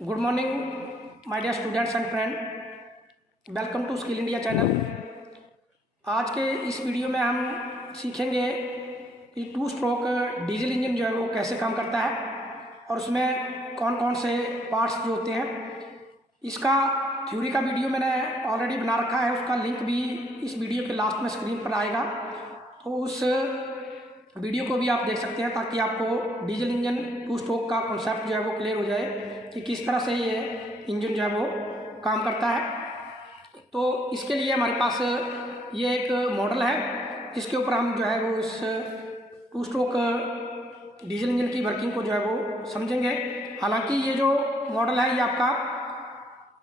Good morning my dear students and friend, welcome to skill India channel. आज के इस video में हम सीखेंगे कि टू स्ट्रोक डीजल इंजन जो है वो कैसे काम करता है और उसमें कौन कौन से पार्ट्स जो होते हैं। इसका थ्योरी का वीडियो मैंने ऑलरेडी बना रखा है, उसका लिंक भी इस वीडियो के लास्ट में स्क्रीन पर आएगा, तो उस वीडियो को भी आप देख सकते हैं ताकि आपको डीजल इंजन टू स्ट्रोक का कॉन्सेप्ट जो है वो क्लियर हो जाए कि किस तरह से ये इंजन जो है वो काम करता है। तो इसके लिए हमारे पास ये एक मॉडल है जिसके ऊपर हम जो है वो इस टू स्ट्रोक डीजल इंजन की वर्किंग को जो है वो समझेंगे। हालांकि ये जो मॉडल है ये आपका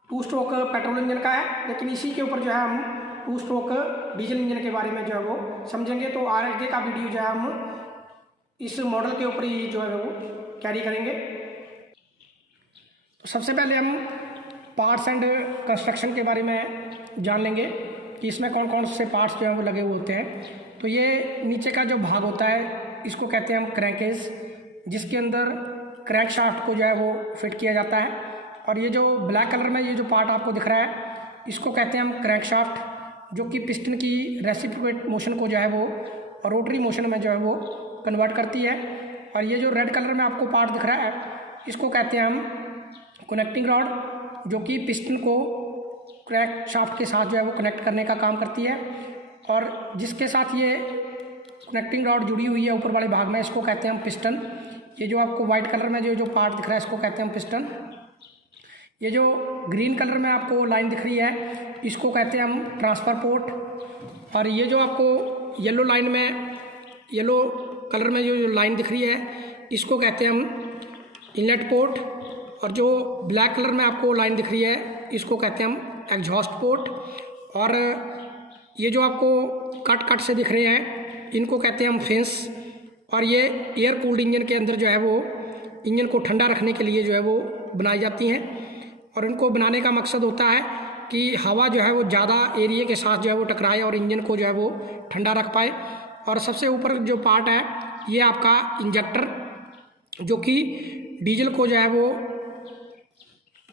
टू स्ट्रोक पेट्रोल इंजन का है, लेकिन इसी के ऊपर जो है हम टू स्ट्रोक डीजल इंजन के बारे में जो है वो समझेंगे। तो आगे का वीडियो जो है हम इस मॉडल के ऊपर ही जो है वो कैरी करेंगे। तो सबसे पहले हम पार्ट्स एंड कंस्ट्रक्शन के बारे में जान लेंगे कि इसमें कौन कौन से पार्ट्स जो है वो लगे हुए होते हैं। तो ये नीचे का जो भाग होता है इसको कहते हैं हम क्रैंकेज, जिसके अंदर क्रैंक शाफ्ट को जो है वो फिट किया जाता है। और ये जो ब्लैक कलर में ये जो पार्ट आपको दिख रहा है इसको कहते हैं हम क्रैंक शाफ्ट, जो कि पिस्टन की रेसिप्रोकेट मोशन को जो है वो रोटरी मोशन में जो है वो कन्वर्ट करती है। और ये जो रेड कलर में आपको पार्ट दिख रहा है इसको कहते हैं हम कनेक्टिंग रॉड, जो कि पिस्टन को क्रैंक शाफ्ट के साथ जो है वो कनेक्ट करने का काम करती है। और जिसके साथ ये कनेक्टिंग रॉड जुड़ी हुई है ऊपर वाले भाग में इसको कहते हैं हम पिस्टन। ये जो आपको वाइट कलर में जो पार्ट दिख रहा है इसको कहते हैं हम पिस्टन। ये जो ग्रीन कलर में आपको लाइन दिख रही है इसको कहते हैं हम ट्रांसफ़र पोर्ट। और ये जो आपको येलो लाइन में येलो कलर में जो लाइन दिख रही है इसको कहते हैं हम इनलेट पोर्ट। और जो ब्लैक कलर में आपको लाइन दिख रही है इसको कहते हैं हम एग्जॉस्ट पोर्ट। और ये जो आपको कट से दिख रहे हैं इनको कहते हैं हम फेंस। और ये एयर कूल्ड इंजन के अंदर जो है वो इंजन को ठंडा रखने के लिए जो है वो बनाई जाती हैं। और इनको बनाने का मकसद होता है कि हवा जो है वो ज़्यादा एरिया के साथ जो है वो टकराए और इंजन को जो है वो ठंडा रख पाए। और सबसे ऊपर जो पार्ट है ये आपका इंजेक्टर, जो कि डीजल को जो है वो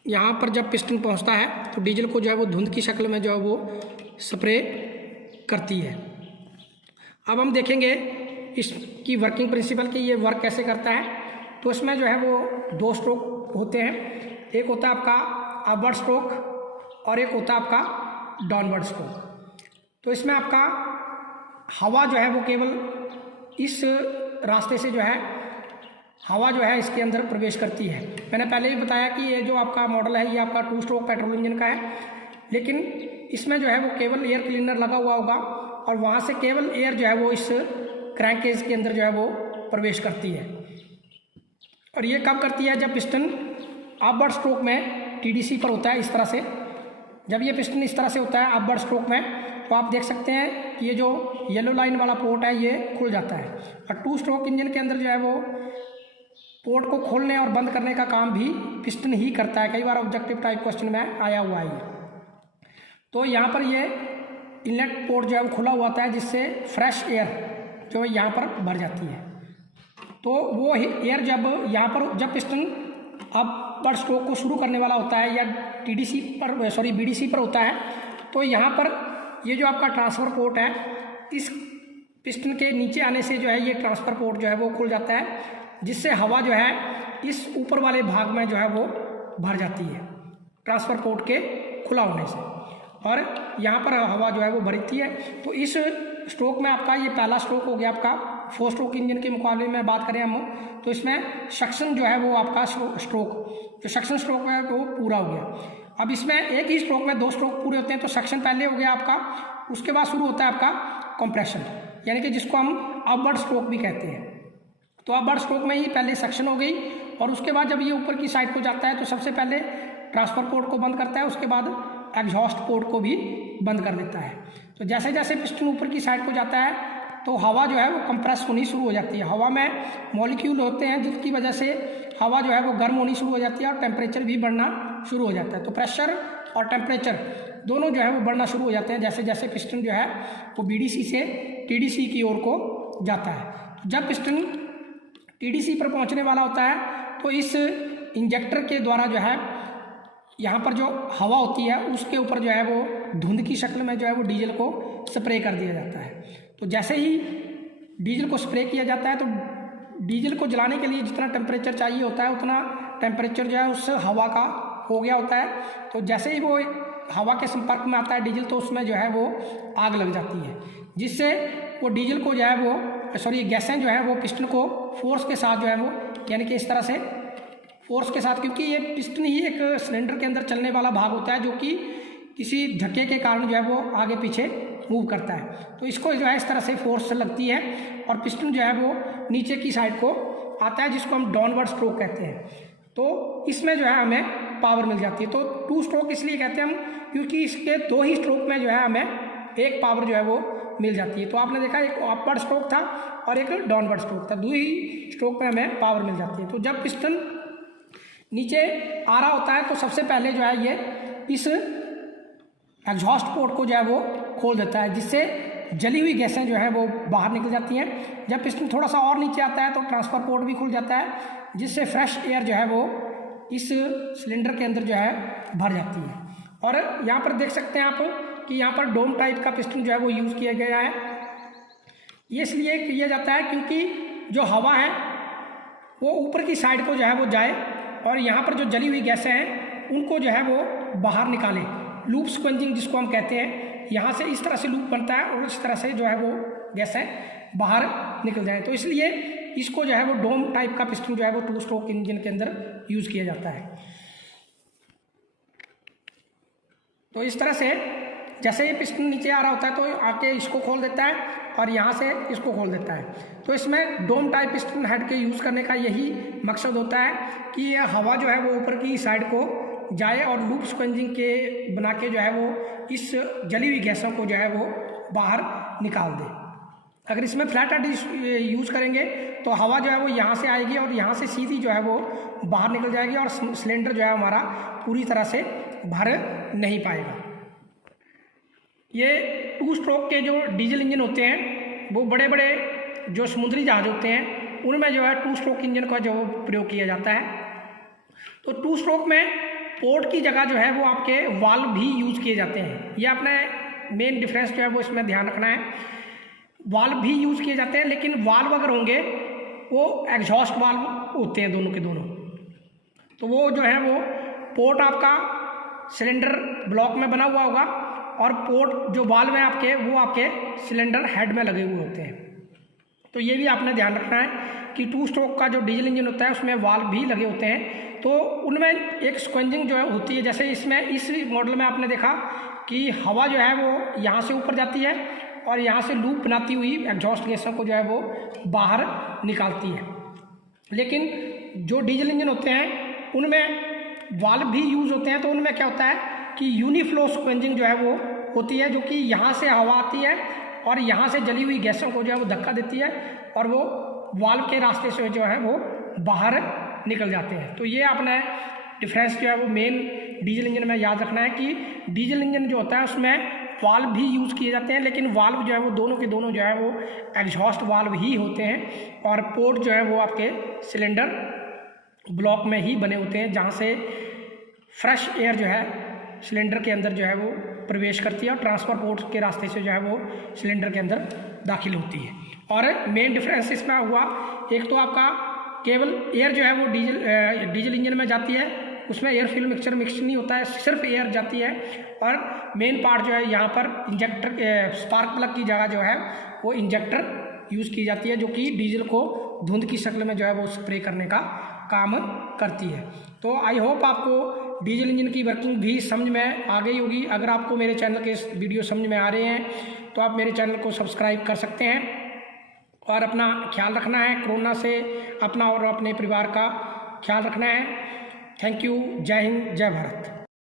यहाँ पर जब पिस्टन पहुँचता है तो डीजल को जो है वो धुंध की शक्ल में जो है वो स्प्रे करती है। अब हम देखेंगे इसकी वर्किंग प्रिंसिपल कि ये वर्क कैसे करता है। तो इसमें जो है वो दो स्ट्रोक होते हैं, एक होता है आपका अपवर्ड स्ट्रोक और एक होता है आपका डाउनवर्ड स्ट्रोक। तो इसमें आपका हवा जो है वो केवल इस रास्ते से जो है हवा जो है इसके अंदर प्रवेश करती है। मैंने पहले भी बताया कि ये जो आपका मॉडल है ये आपका टू स्ट्रोक पेट्रोल इंजन का है, लेकिन इसमें जो है वो केवल एयर क्लीनर लगा हुआ होगा और वहाँ से केवल एयर जो है वो इस क्रैंकेज के अंदर जो है वो प्रवेश करती है। और ये कब करती है? जब पिस्टन अपवर्ड स्ट्रोक में टीडीसी पर होता है इस तरह से। जब ये पिस्टन इस तरह से होता है अपवर्ड स्ट्रोक में तो आप देख सकते हैं कि ये जो येलो लाइन वाला पोर्ट है ये खुल जाता है। और टू स्ट्रोक इंजन के अंदर जो है वो पोर्ट को खोलने और बंद करने का काम भी पिस्टन ही करता है। कई बार ऑब्जेक्टिव टाइप क्वेश्चन में आया हुआ है ये। तो यहाँ पर ये इनलेट पोर्ट जो है वो खुला हुआ होता है जिससे फ्रेश एयर जो यहाँ पर भर जाती है। तो वो एयर जब यहाँ पर जब पिस्टन अपवर्ड स्ट्रोक को शुरू करने वाला होता है या बीडीसी पर होता है तो यहाँ पर ये जो आपका ट्रांसफ़र पोर्ट है इस पिस्टन के नीचे आने से जो है ये ट्रांसफ़र पोर्ट जो है वो खुल जाता है, जिससे हवा जो है इस ऊपर वाले भाग में जो है वो भर जाती है ट्रांसफ़र पोर्ट के खुला होने से, और यहाँ पर हवा जो है वो भरती है। तो इस स्ट्रोक में आपका ये पहला स्ट्रोक हो गया आपका। फोर स्ट्रोक इंजन के मुकाबले में बात करें हम तो इसमें सक्शन जो है वो आपका स्ट्रोक जो सक्शन स्ट्रोक है वो पूरा हो गया। अब इसमें एक ही स्ट्रोक में दो स्ट्रोक पूरे होते हैं, तो सक्शन पहले हो गया आपका, उसके बाद शुरू होता है आपका कंप्रेशन, यानी कि जिसको हम अपवर्ड स्ट्रोक भी कहते हैं। तो अपवर्ड स्ट्रोक में ही पहले सक्शन हो गई और उसके बाद जब ये ऊपर की साइड को जाता है तो सबसे पहले ट्रांसफ़र पोर्ट को बंद करता है, उसके बाद एग्जॉस्ट पोर्ट को भी बंद कर देता है। तो जैसे जैसे पिस्टन ऊपर की साइड को जाता है तो हवा जो है वो कंप्रेस होनी शुरू हो जाती है। हवा में मॉलिक्यूल होते हैं जिसकी वजह से हवा जो है वो गर्म होनी शुरू हो जाती है और टेम्परेचर भी बढ़ना शुरू हो जाता है। तो प्रेशर और टेम्परेचर दोनों जो है वो बढ़ना शुरू हो जाते हैं जैसे जैसे पिस्टन जो है वो बीडीसी से टीडीसी की ओर को जाता है। जब पिस्टन टीडीसी पर पहुंचने वाला होता है तो इस इंजेक्टर के द्वारा जो है यहाँ पर जो हवा होती है उसके ऊपर जो है वो धुंध की शक्ल में जो है वो डीजल को स्प्रे कर दिया जाता है। तो जैसे ही डीजल को स्प्रे किया जाता है तो डीजल को जलाने के लिए जितना टेम्परेचर चाहिए होता है उतना टेम्परेचर जो है उस हवा का हो गया होता है। तो जैसे ही वो हवा के संपर्क में आता है डीजल तो उसमें जो है वो आग लग जाती है, जिससे वो डीजल को जो है वो गैसें जो है वो पिस्टन को फोर्स के साथ जो है वो यानी कि इस तरह से फोर्स के साथ, क्योंकि ये पिस्टन ही एक सिलेंडर के अंदर चलने वाला भाग होता है जो कि किसी धक्के के कारण जो है वो आगे पीछे मूव करता है। तो इसको जो है इस तरह से फोर्स लगती है और पिस्टन जो है वो नीचे की साइड को आता है, जिसको हम डाउनवर्ड स्ट्रोक कहते हैं। तो इसमें जो है हमें पावर मिल जाती है। तो 2 स्ट्रोक इसलिए कहते हैं हम क्योंकि इसके 2 ही स्ट्रोक में जो है हमें एक पावर जो है वो मिल जाती है। तो आपने देखा एक अपवर्ड स्ट्रोक था और एक डाउनवर्ड स्ट्रोक था, 2 ही स्ट्रोक में हमें पावर मिल जाती है। तो जब पिस्टन नीचे आ रहा होता है तो सबसे पहले जो है ये इस एग्जॉस्ट पोर्ट को जो है वो खोल देता है, जिससे जली हुई गैसें जो है वो बाहर निकल जाती हैं। जब पिस्टन थोड़ा सा और नीचे आता है तो ट्रांसफर पोर्ट भी खुल जाता है, जिससे फ्रेश एयर जो है वो इस सिलेंडर के अंदर जो है भर जाती है। और यहाँ पर देख सकते हैं आप कि यहाँ पर डोम टाइप का पिस्टन जो है वो यूज़ किया गया है। ये इसलिए किया जाता है क्योंकि जो हवा है वो ऊपर की साइड को जो है वो जाए और यहाँ पर जो जली हुई गैसें हैं उनको जो है वो बाहर निकाले। लूप स्क्वेंजिंग जिसको हम कहते हैं, यहाँ से इस तरह से लूप बनता है और इस तरह से जो है वो गैसें बाहर निकल जाए। तो इसलिए इसको जो है वो डोम टाइप का पिस्टन जो है वो 2 स्ट्रोक इंजन के अंदर यूज़ किया जाता है। तो इस तरह से जैसे ये पिस्टन नीचे आ रहा होता है तो आके इसको खोल देता है और यहाँ से इसको खोल देता है। तो इसमें डोम टाइप पिस्टन हेड के यूज़ करने का यही मकसद होता है कि ये हवा जो है वो ऊपर की साइड को जाए और लूप स्क्वेंजिंग के बना के जो है वो इस जली हुई गैसों को जो है वो बाहर निकाल दे। अगर इसमें फ्लैट हेड यूज़ करेंगे तो हवा जो है वो यहाँ से आएगी और यहाँ से सीधी जो है वो बाहर निकल जाएगी और सिलेंडर जो है हमारा पूरी तरह से भर नहीं पाएगा। ये 2 स्ट्रोक के जो डीजल इंजन होते हैं वो बड़े बड़े जो समुद्री जहाज होते हैं उनमें जो है 2 स्ट्रोक इंजन का जो प्रयोग किया जाता है। तो 2 स्ट्रोक में पोर्ट की जगह जो है वो आपके वाल्व भी यूज़ किए जाते हैं। ये अपने मेन डिफरेंस जो है वो इसमें ध्यान रखना है। वाल्व भी यूज़ किए जाते हैं, लेकिन वाल्व अगर होंगे वो एग्जॉस्ट वाल्व होते हैं दोनों के दोनों। तो वो जो है वो पोर्ट आपका सिलेंडर ब्लॉक में बना हुआ होगा और पोर्ट जो वाल्व है आपके वो आपके सिलेंडर हेड में लगे हुए होते हैं। तो ये भी आपने ध्यान रखना है कि 2 स्ट्रोक का जो डीजल इंजन होता है उसमें वाल्व भी लगे होते हैं। तो उनमें एक स्क्वेंजिंग जो है होती है, जैसे इसमें इस मॉडल में आपने देखा कि हवा जो है वो यहाँ से ऊपर जाती है और यहाँ से लूप बनाती हुई एग्जॉस्ट गैसों को जो है वो बाहर निकालती है। लेकिन जो डीजल इंजन होते हैं उनमें वाल्व भी यूज़ होते हैं। तो उनमें क्या होता है कि यूनिफ्लो स्क्वेंजिंग जो है वो होती है, जो कि यहाँ से हवा आती है और यहाँ से जली हुई गैसों को जो है वो धक्का देती है और वो वाल्व के रास्ते से जो है वो बाहर निकल जाते हैं। तो ये अपना डिफरेंस जो है वो मेन डीजल इंजन में याद रखना है कि डीजल इंजन जो होता है उसमें वाल्व भी यूज़ किए जाते हैं, लेकिन वाल्व जो है वो दोनों के दोनों जो है वो एग्जॉस्ट वाल्व ही होते हैं और पोर्ट जो है वो आपके सिलेंडर ब्लॉक में ही बने होते हैं, जहाँ से फ्रेश एयर जो है सिलेंडर के अंदर जो है वो प्रवेश करती है और ट्रांसफर पोर्ट के रास्ते से जो है वो सिलेंडर के अंदर दाखिल होती है। और मेन डिफरेंस इसमें हुआ, एक तो आपका केवल एयर जो है वो डीजल इंजन में जाती है, उसमें एयर फ्यूल मिक्सचर मिक्स नहीं होता है, सिर्फ एयर जाती है। और मेन पार्ट जो है यहाँ पर इंजेक्टर स्पार्क प्लग की जगह जो है वो इंजेक्टर यूज़ की जाती है, जो कि डीजल को धुंध की शक्ल में जो है वो स्प्रे करने का काम करती है। तो आई होप आपको डीजल इंजन की वर्किंग भी समझ में आ गई होगी। अगर आपको मेरे चैनल के वीडियो समझ में आ रहे हैं तो आप मेरे चैनल को सब्सक्राइब कर सकते हैं और अपना ख्याल रखना है, कोरोना से अपना और अपने परिवार का ख्याल रखना है। Thank you. जय हिंद, जय भारत।